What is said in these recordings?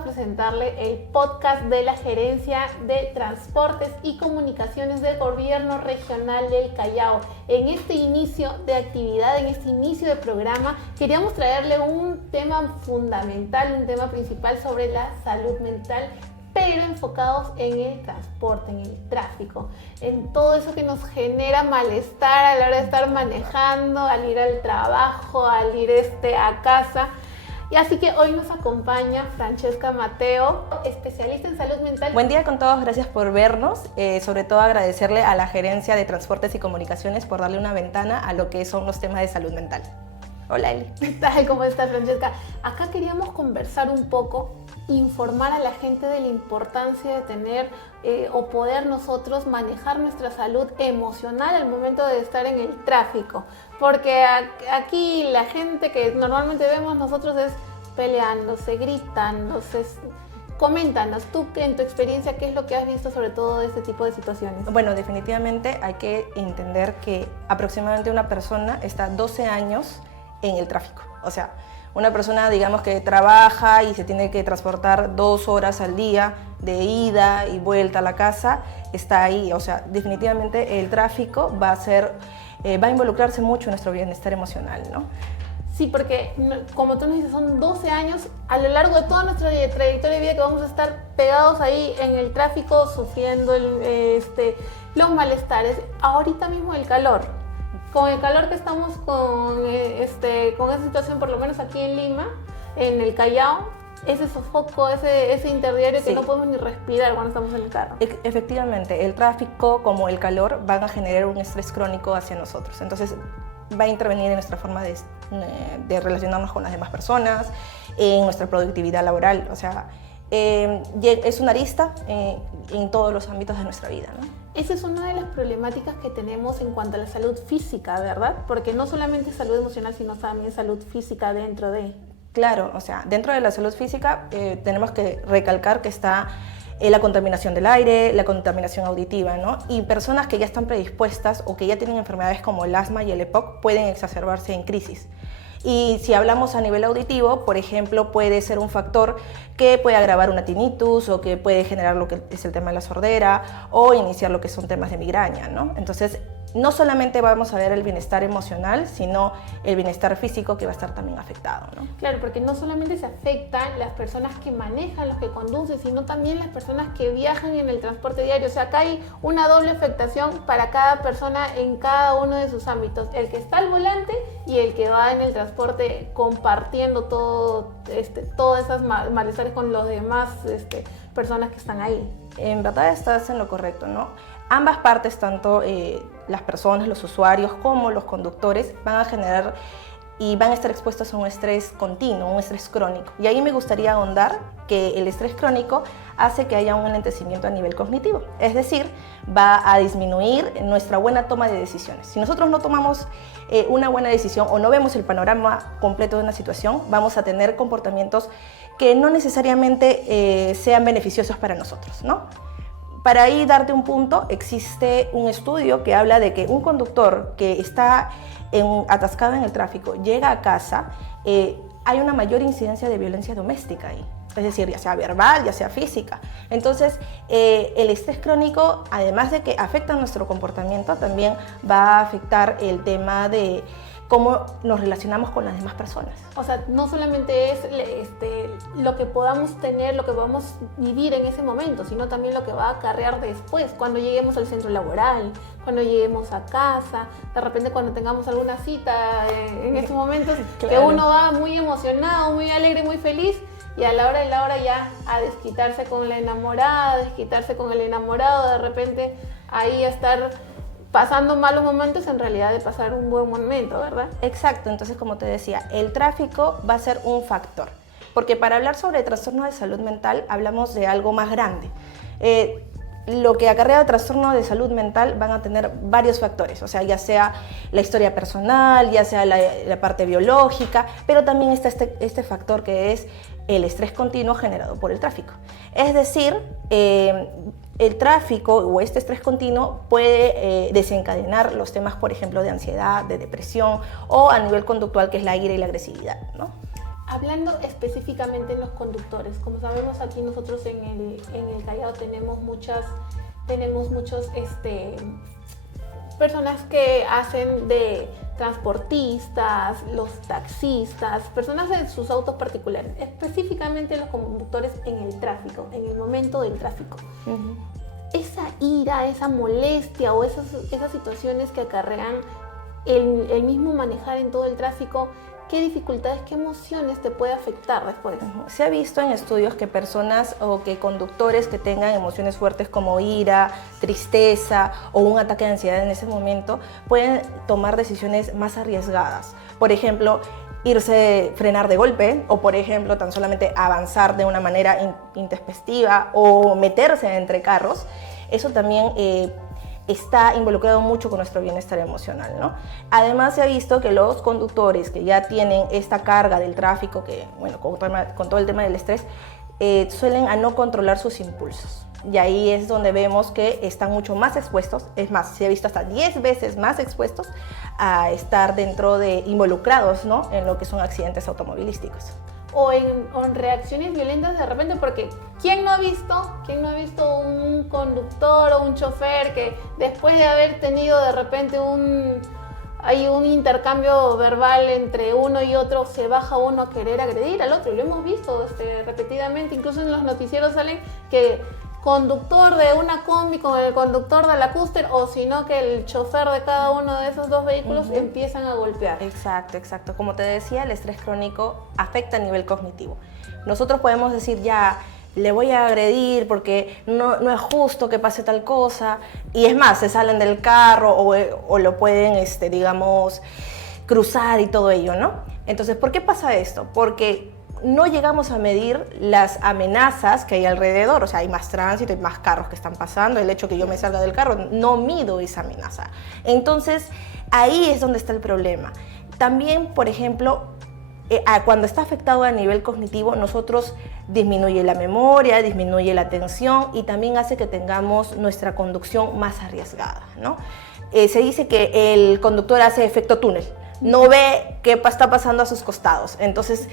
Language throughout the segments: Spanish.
a presentarle el podcast de la Gerencia de Transportes y Comunicaciones del Gobierno Regional del Callao. En este inicio de actividad, en este inicio de programa, queríamos traerle un tema fundamental, un tema principal sobre la salud mental, pero enfocados en el transporte, en el tráfico, en todo eso que nos genera malestar a la hora de estar manejando, al ir al trabajo, al ir a casa. Y así que hoy nos acompaña Francesca Mateo, especialista en salud mental. Buen día con todos, gracias por vernos. Sobre todo agradecerle a la Gerencia de Transportes y Comunicaciones por darle una ventana a lo que son los temas de salud mental. Hola Eli. ¿Qué tal? ¿Cómo estás, Francesca? Acá queríamos conversar un poco, informar a la gente de la importancia de tener o poder nosotros manejar nuestra salud emocional al momento de estar en el tráfico. Porque aquí la gente que normalmente vemos nosotros es peleándose, gritándose. Coméntanos, tú en tu experiencia, ¿qué es lo que has visto sobre todo de este tipo de situaciones? Bueno, definitivamente hay que entender que aproximadamente una persona está 12 años en el tráfico. O sea, una persona, digamos, que trabaja y se tiene que transportar 2 horas al día de ida y vuelta a la casa, está ahí. O sea, definitivamente el tráfico va a involucrarse mucho en nuestro bienestar emocional, ¿no? Sí, porque como tú nos dices, son 12 años a lo largo de toda nuestra trayectoria de vida que vamos a estar pegados ahí en el tráfico, sufriendo los malestares. Ahorita mismo el calor. Con el calor que estamos con esa situación, por lo menos aquí en Lima, en el Callao, ese sofoco, ese interdiario que no podemos ni respirar cuando estamos en el carro. Efectivamente, el tráfico como el calor van a generar un estrés crónico hacia nosotros. Entonces va a intervenir en nuestra forma de relacionarnos con las demás personas, en nuestra productividad laboral. O sea, es una arista en todos los ámbitos de nuestra vida, ¿no? Esa es una de las problemáticas que tenemos en cuanto a la salud física, ¿verdad? Porque no solamente salud emocional, sino también salud física dentro de... Claro, o sea, dentro de la salud física tenemos que recalcar que está la contaminación del aire, la contaminación auditiva, ¿no? Y personas que ya están predispuestas o que ya tienen enfermedades como el asma y el EPOC pueden exacerbarse en crisis. Y si hablamos a nivel auditivo, por ejemplo, puede ser un factor que puede agravar una tinnitus o que puede generar lo que es el tema de la sordera o iniciar lo que son temas de migraña, ¿no? Entonces, no solamente vamos a ver el bienestar emocional, sino el bienestar físico que va a estar también afectado, ¿no? Claro, porque no solamente se afectan las personas que manejan, los que conducen, sino también las personas que viajan en el transporte diario. O sea, acá hay una doble afectación para cada persona en cada uno de sus ámbitos. El que está al volante y el que va en el transporte compartiendo todas esas malestares con los demás personas que están ahí. En verdad estás en lo correcto, ¿no? Ambas partes, tanto las personas, los usuarios, como los conductores, van a generar y van a estar expuestos a un estrés continuo, un estrés crónico. Y ahí me gustaría ahondar que el estrés crónico hace que haya un enlentecimiento a nivel cognitivo. Es decir, va a disminuir nuestra buena toma de decisiones. Si nosotros no tomamos una buena decisión o no vemos el panorama completo de una situación, vamos a tener comportamientos que no necesariamente sean beneficiosos para nosotros, ¿no? Para ahí darte un punto, existe un estudio que habla de que un conductor que está atascado en el tráfico llega a casa, hay una mayor incidencia de violencia doméstica ahí. Es decir, ya sea verbal, ya sea física. Entonces, el estrés crónico, además de que afecta nuestro comportamiento, también va a afectar el tema de cómo nos relacionamos con las demás personas. O sea, no solamente es lo que podamos tener, lo que podamos vivir en ese momento, sino también lo que va a acarrear después, cuando lleguemos al centro laboral, cuando lleguemos a casa, de repente cuando tengamos alguna cita en esos momentos, claro, que uno va muy emocionado, muy alegre, muy feliz, y a la hora de la hora ya a desquitarse con la enamorada, desquitarse con el enamorado, de repente ahí a estar pasando malos momentos en realidad de pasar un buen momento, ¿verdad? Exacto, entonces como te decía, el tráfico va a ser un factor, porque para hablar sobre trastorno de salud mental hablamos de algo más grande. Lo que acarrea trastorno de salud mental van a tener varios factores, o sea, ya sea la historia personal, ya sea la parte biológica, pero también está este factor que es el estrés continuo generado por el tráfico. Es decir, el tráfico o este estrés continuo puede desencadenar los temas, por ejemplo, de ansiedad, de depresión o a nivel conductual, que es la ira y la agresividad, ¿no? Hablando específicamente en los conductores, como sabemos aquí nosotros en el Callao tenemos muchos personas que hacen de transportistas, los taxistas, personas en sus autos particulares, específicamente los conductores en el tráfico, en el momento del tráfico. Uh-huh. Esa ira, esa molestia o esas situaciones que acarrean el mismo manejar en todo el tráfico, ¿qué dificultades, qué emociones te puede afectar después? Se ha visto en estudios que personas o que conductores que tengan emociones fuertes como ira, tristeza o un ataque de ansiedad en ese momento pueden tomar decisiones más arriesgadas. Por ejemplo, frenar de golpe o, por ejemplo, tan solamente avanzar de una manera intempestiva o meterse entre carros. Eso también está involucrado mucho con nuestro bienestar emocional, ¿no? Además, se ha visto que los conductores que ya tienen esta carga del tráfico, que, bueno, con todo el tema del estrés, suelen a no controlar sus impulsos. Y ahí es donde vemos que están mucho más expuestos, es más, se ha visto hasta 10 veces más expuestos a estar involucrados, ¿no?, en lo que son accidentes automovilísticos. O en reacciones violentas de repente, porque ¿quién no ha visto un conductor o un chofer que después de haber tenido de repente un intercambio verbal entre uno y otro, se baja uno a querer agredir al otro? Lo hemos visto repetidamente, incluso en los noticieros salen que conductor de una combi con el conductor de la cúster, o sino que el chofer de cada uno de esos dos vehículos empiezan a golpear. Exacto. Como te decía, el estrés crónico afecta a nivel cognitivo. Nosotros podemos decir, ya, le voy a agredir porque no es justo que pase tal cosa, y es más, se salen del carro o lo pueden, digamos, cruzar y todo ello, ¿no? Entonces, ¿por qué pasa esto? Porque no llegamos a medir las amenazas que hay alrededor, o sea, hay más tránsito, hay más carros que están pasando, el hecho que yo me salga del carro, no mido esa amenaza. Entonces, ahí es donde está el problema. También, por ejemplo, cuando está afectado a nivel cognitivo, nosotros disminuye la memoria, disminuye la atención y también hace que tengamos nuestra conducción más arriesgada, ¿no? Se dice que el conductor hace efecto túnel, no ve qué está pasando a sus costados, entonces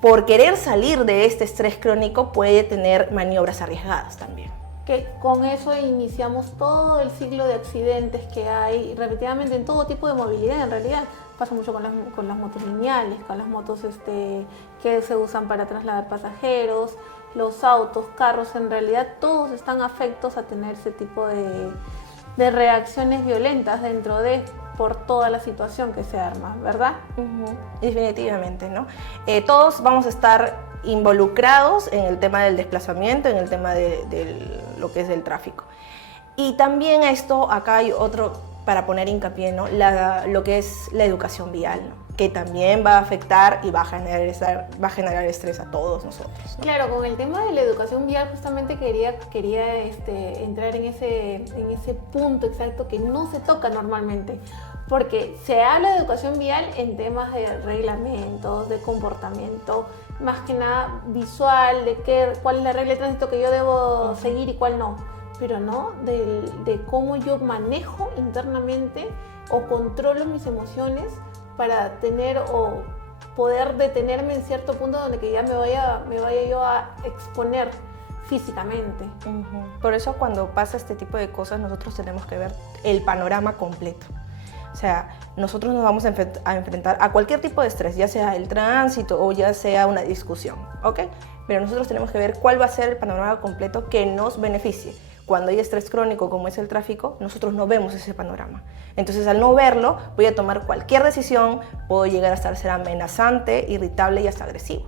por querer salir de este estrés crónico puede tener maniobras arriesgadas también. Que con eso iniciamos todo el ciclo de accidentes que hay repetidamente en todo tipo de movilidad. En realidad pasa mucho con las motos lineales, con las motos que se usan para trasladar pasajeros, los autos, carros. En realidad todos están afectos a tener ese tipo de reacciones violentas por toda la situación que se arma, ¿verdad? Definitivamente, ¿no? Todos vamos a estar involucrados en el tema del desplazamiento, en el tema de lo que es el tráfico. Y también acá hay otro, para poner hincapié, ¿no?, lo que es la educación vial, ¿no?, que también va a afectar y va a generar estrés a todos nosotros, ¿no? Claro, con el tema de la educación vial justamente quería entrar en ese punto exacto que no se toca normalmente, porque se habla de educación vial en temas de reglamentos, de comportamiento, más que nada visual, de cuál es la regla de tránsito que yo debo seguir y cuál no, pero no de cómo yo manejo internamente o controlo mis emociones para tener o poder detenerme en cierto punto donde que ya me vaya yo a exponer físicamente. Por eso cuando pasa este tipo de cosas nosotros tenemos que ver el panorama completo. O sea, nosotros nos vamos a enfrentar a cualquier tipo de estrés, ya sea el tránsito o ya sea una discusión, ¿ok? Pero nosotros tenemos que ver cuál va a ser el panorama completo que nos beneficie. Cuando hay estrés crónico como es el tráfico, nosotros no vemos ese panorama. Entonces, al no verlo, voy a tomar cualquier decisión, puedo llegar a ser amenazante, irritable y hasta agresivo.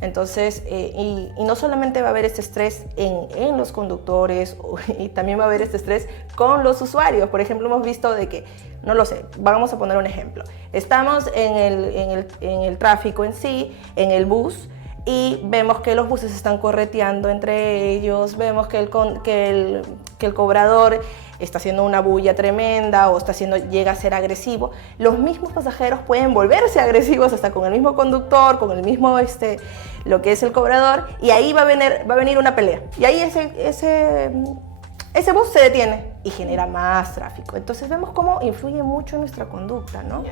Entonces, y no solamente va a haber este estrés en los conductores, y también va a haber este estrés con los usuarios. Por ejemplo, hemos visto de que, no lo sé, vamos a poner un ejemplo. Estamos en el tráfico en sí, en el bus, y vemos que los buses están correteando entre ellos, vemos que el cobrador está haciendo una bulla tremenda o llega a ser agresivo. Los mismos pasajeros pueden volverse agresivos hasta con el mismo conductor, con el mismo lo que es el cobrador, y ahí va a venir una pelea. Y ahí ese bus se detiene y genera más tráfico. Entonces vemos cómo influye mucho en nuestra conducta, ¿no?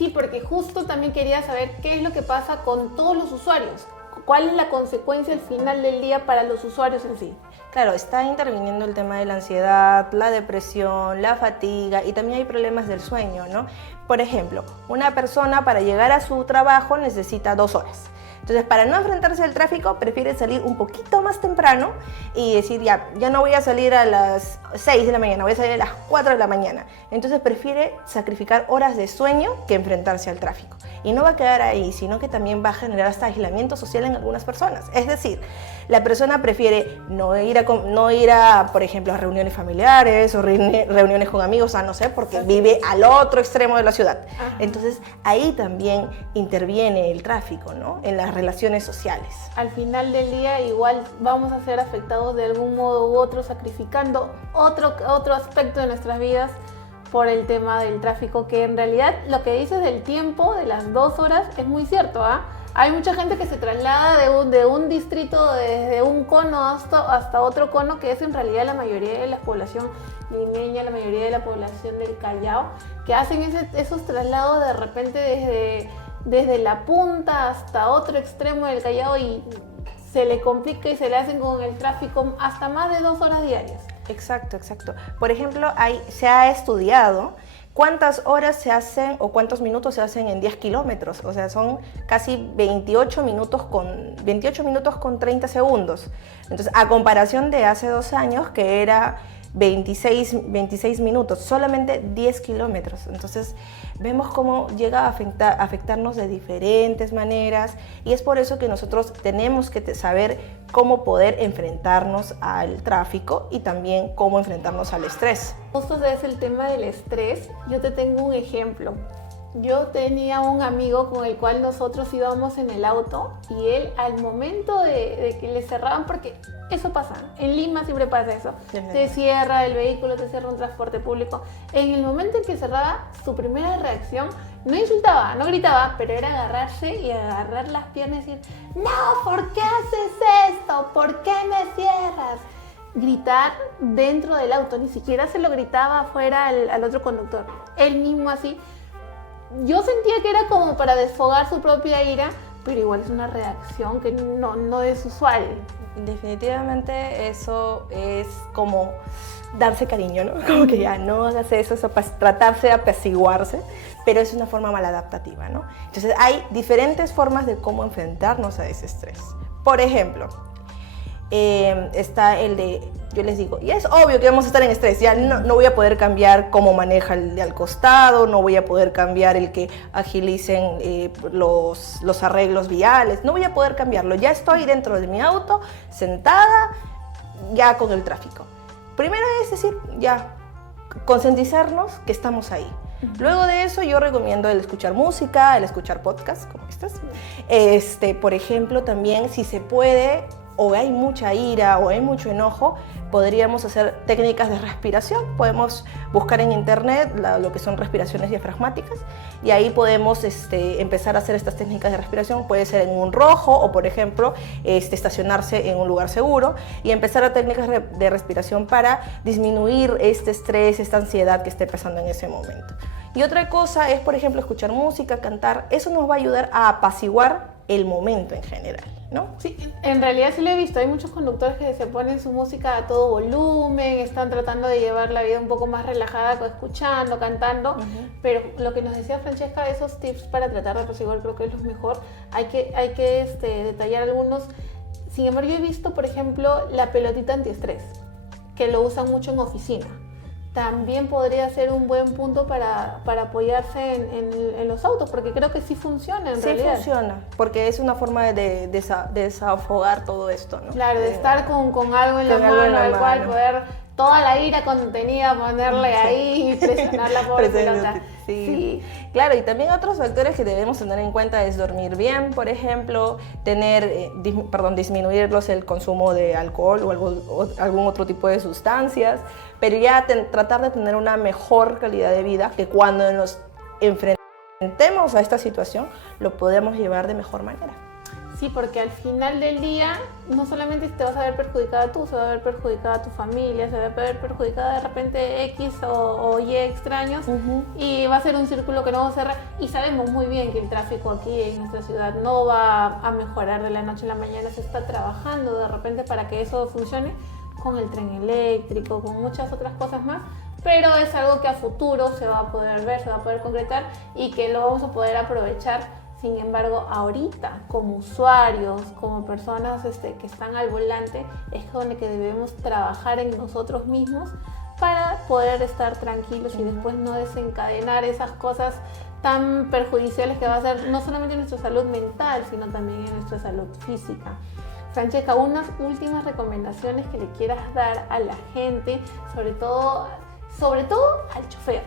Sí, porque justo también quería saber qué es lo que pasa con todos los usuarios. ¿Cuál es la consecuencia al final del día para los usuarios en sí? Claro, está interviniendo el tema de la ansiedad, la depresión, la fatiga y también hay problemas del sueño, ¿no? Por ejemplo, una persona para llegar a su trabajo necesita 2 horas. Entonces, para no enfrentarse al tráfico, prefiere salir un poquito más temprano y decir, ya no voy a salir a las 6 de la mañana, voy a salir a las 4 de la mañana. Entonces, prefiere sacrificar horas de sueño que enfrentarse al tráfico. Y no va a quedar ahí, sino que también va a generar hasta aislamiento social en algunas personas. Es decir, la persona prefiere no ir a, por ejemplo, a reuniones familiares o reuniones con amigos, no sé, porque vive al otro extremo de la ciudad. Ajá. Entonces, ahí también interviene el tráfico, ¿no? En las relaciones sociales. Al final del día igual vamos a ser afectados de algún modo u otro, sacrificando otro aspecto de nuestras vidas por el tema del tráfico, que en realidad lo que dices del tiempo, de las 2 horas, es muy cierto, ¿ah? Hay mucha gente que se traslada de un distrito, desde un cono hasta otro cono, que es en realidad la mayoría de la población limeña, la mayoría de la población del Callao, que hacen esos traslados de repente desde la punta hasta otro extremo del Callao y se le complica y se le hacen con el tráfico hasta más de 2 horas diarias. Exacto. Por ejemplo, se ha estudiado cuántas horas se hacen o cuántos minutos se hacen en 10 kilómetros. O sea, son casi 28 minutos con 30 segundos. Entonces, a comparación de hace 2 años, que era 26 minutos, solamente 10 kilómetros. Entonces, vemos cómo llega a afectarnos de diferentes maneras y es por eso que nosotros tenemos que saber cómo poder enfrentarnos al tráfico y también cómo enfrentarnos al estrés. Justo es el tema del estrés. Yo te tengo un ejemplo. Yo tenía un amigo con el cual nosotros íbamos en el auto y él al momento de que le cerraban, porque eso pasa, en Lima siempre pasa eso, te cierra el vehículo, te cierra un transporte público. En el momento en que cerraba, su primera reacción, no insultaba, no gritaba, pero era agarrarse y agarrar las piernas y decir, no, ¿por qué haces esto? ¿Por qué me cierras? Gritar dentro del auto, ni siquiera se lo gritaba afuera al otro conductor, él mismo así. Yo sentía que era como para desfogar su propia ira, pero igual es una reacción que no es usual. Definitivamente eso es como darse cariño, ¿no? Como que ya no hagas eso, tratarse de apaciguarse, pero es una forma maladaptativa, ¿no? Entonces hay diferentes formas de cómo enfrentarnos a ese estrés. Por ejemplo, está el de, yo les digo, ya es obvio que vamos a estar en estrés, ya no voy a poder cambiar cómo maneja el de al costado, no voy a poder cambiar el que agilicen los arreglos viales, no voy a poder cambiarlo, ya estoy dentro de mi auto, sentada, ya con el tráfico. Primero es decir, ya, concientizarnos que estamos ahí. Luego de eso yo recomiendo el escuchar música, el escuchar podcasts como estas. Por ejemplo, también si se puede, o hay mucha ira o hay mucho enojo, podríamos hacer técnicas de respiración. Podemos buscar en internet lo que son respiraciones diafragmáticas y ahí podemos empezar a hacer estas técnicas de respiración. Puede ser en un rojo o, por ejemplo, estacionarse en un lugar seguro y empezar a técnicas de respiración para disminuir este estrés, esta ansiedad que esté pasando en ese momento. Y otra cosa es, por ejemplo, escuchar música, cantar. Eso nos va a ayudar a apaciguar el momento en general, ¿no? Sí, en realidad sí lo he visto. Hay muchos conductores que se ponen su música a todo volumen, están tratando de llevar la vida un poco más relajada, escuchando, cantando, pero lo que nos decía Francesca, esos tips para tratar de apaciguar, creo que es lo mejor. Hay que detallar algunos. Sin embargo, yo he visto, por ejemplo, la pelotita antiestrés, que lo usan mucho en oficina. También podría ser un buen punto para apoyarse en los autos, porque creo que sí funciona en realidad. Sí funciona, porque es una forma de desafogar todo esto, ¿no? Claro, de estar con algo en la mano, al cual poder toda la ira contenida, ponerle ahí y presionar la pobre pelota. Sí. Claro, y también otros factores que debemos tener en cuenta es dormir bien, por ejemplo, disminuir el consumo de alcohol o algún otro tipo de sustancias, pero ya tratar de tener una mejor calidad de vida, que cuando nos enfrentemos a esta situación lo podemos llevar de mejor manera. Sí, porque al final del día no solamente te vas a ver perjudicada tú, se va a ver perjudicada tu familia, se va a ver perjudicada de repente X o Y extraños, y va a ser un círculo que no va a cerrar. Y sabemos muy bien que el tráfico aquí en nuestra ciudad no va a mejorar de la noche a la mañana, se está trabajando de repente para que eso funcione con el tren eléctrico, con muchas otras cosas más, pero es algo que a futuro se va a poder ver, se va a poder concretar y que lo vamos a poder aprovechar. Sin embargo, ahorita, como usuarios, como personas que están al volante, es donde que debemos trabajar en nosotros mismos para poder estar tranquilos y después no desencadenar esas cosas tan perjudiciales que va a ser no solamente en nuestra salud mental, sino también en nuestra salud física. Francesca, unas últimas recomendaciones que le quieras dar a la gente, sobre todo al chofer,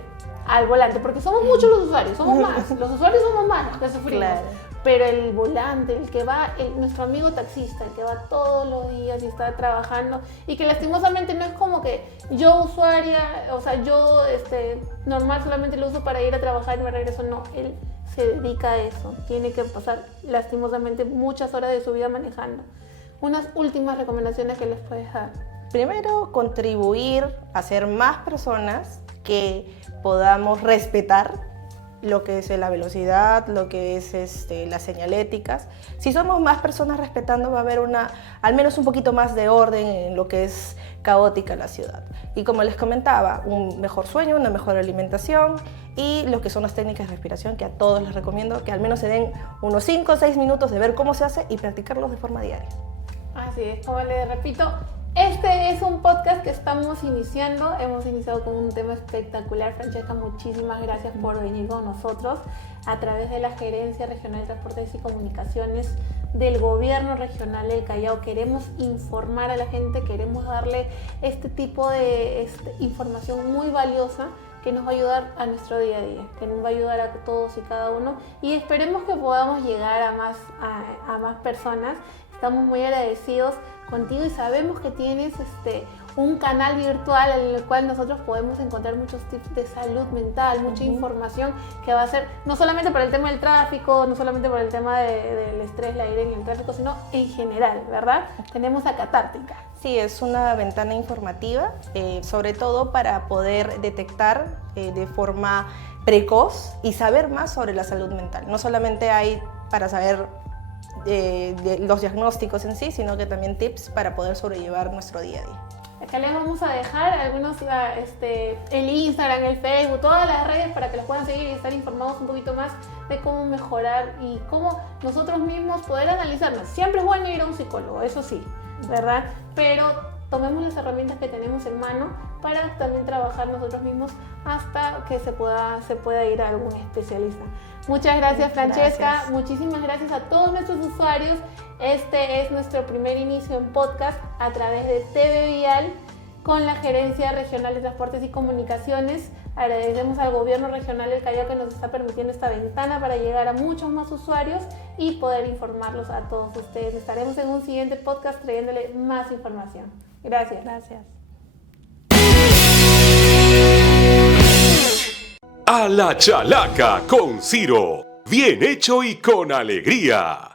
al volante, porque somos muchos los usuarios, somos más, los usuarios somos más los que sufrimos, claro. Pero el volante, el que va, nuestro amigo taxista, el que va todos los días y está trabajando y que lastimosamente no es como que yo usuaria, o sea, yo normal solamente lo uso para ir a trabajar y me regreso, no, él se dedica a eso, tiene que pasar lastimosamente muchas horas de su vida manejando. Unas últimas recomendaciones que les puedes dar. Primero, contribuir a ser más personas que podamos respetar lo que es la velocidad, lo que es las señaléticas. Si somos más personas respetando, va a haber al menos un poquito más de orden en lo que es caótica la ciudad. Y como les comentaba, un mejor sueño, una mejor alimentación y lo que son las técnicas de respiración, que a todos les recomiendo que al menos se den unos 5 o 6 minutos de ver cómo se hace y practicarlos de forma diaria. Así es, como les repito, este es un podcast que estamos iniciando. Hemos iniciado con un tema espectacular. Francesca, muchísimas gracias por venir con nosotros a través de la Gerencia Regional de Transportes y Comunicaciones del Gobierno Regional del Callao. Queremos informar a la gente, queremos darle este tipo de información muy valiosa que nos va a ayudar a nuestro día a día, que nos va a ayudar a todos y cada uno, y esperemos que podamos llegar a más personas. Estamos muy agradecidos contigo y sabemos que tienes un canal virtual en el cual nosotros podemos encontrar muchos tips de salud mental, mucha información que va a ser no solamente para el tema del tráfico, no solamente para el tema del estrés, la ira en el tráfico, sino en general, ¿verdad? Tenemos a Catártica. Sí, es una ventana informativa, sobre todo para poder detectar de forma precoz y saber más sobre la salud mental. No solamente hay para saber de los diagnósticos en sí, sino que también tips para poder sobrellevar nuestro día a día. Acá les vamos a dejar algunos, el Instagram, el Facebook, todas las redes para que los puedan seguir y estar informados un poquito más de cómo mejorar y cómo nosotros mismos poder analizarnos. Siempre es bueno ir a un psicólogo, eso sí, ¿verdad? Pero tomemos las herramientas que tenemos en mano para también trabajar nosotros mismos hasta que se pueda ir a algún especialista. Muchas gracias, Francesca. Gracias. Muchísimas gracias a todos nuestros usuarios. Este es nuestro primer inicio en podcast a través de TV Vial con la Gerencia Regional de Transportes y Comunicaciones. Agradecemos al Gobierno Regional del Callao que nos está permitiendo esta ventana para llegar a muchos más usuarios y poder informarlos a todos ustedes. Estaremos en un siguiente podcast trayéndole más información. Gracias. Gracias. A la Chalaca con Ciro, bien hecho y con alegría.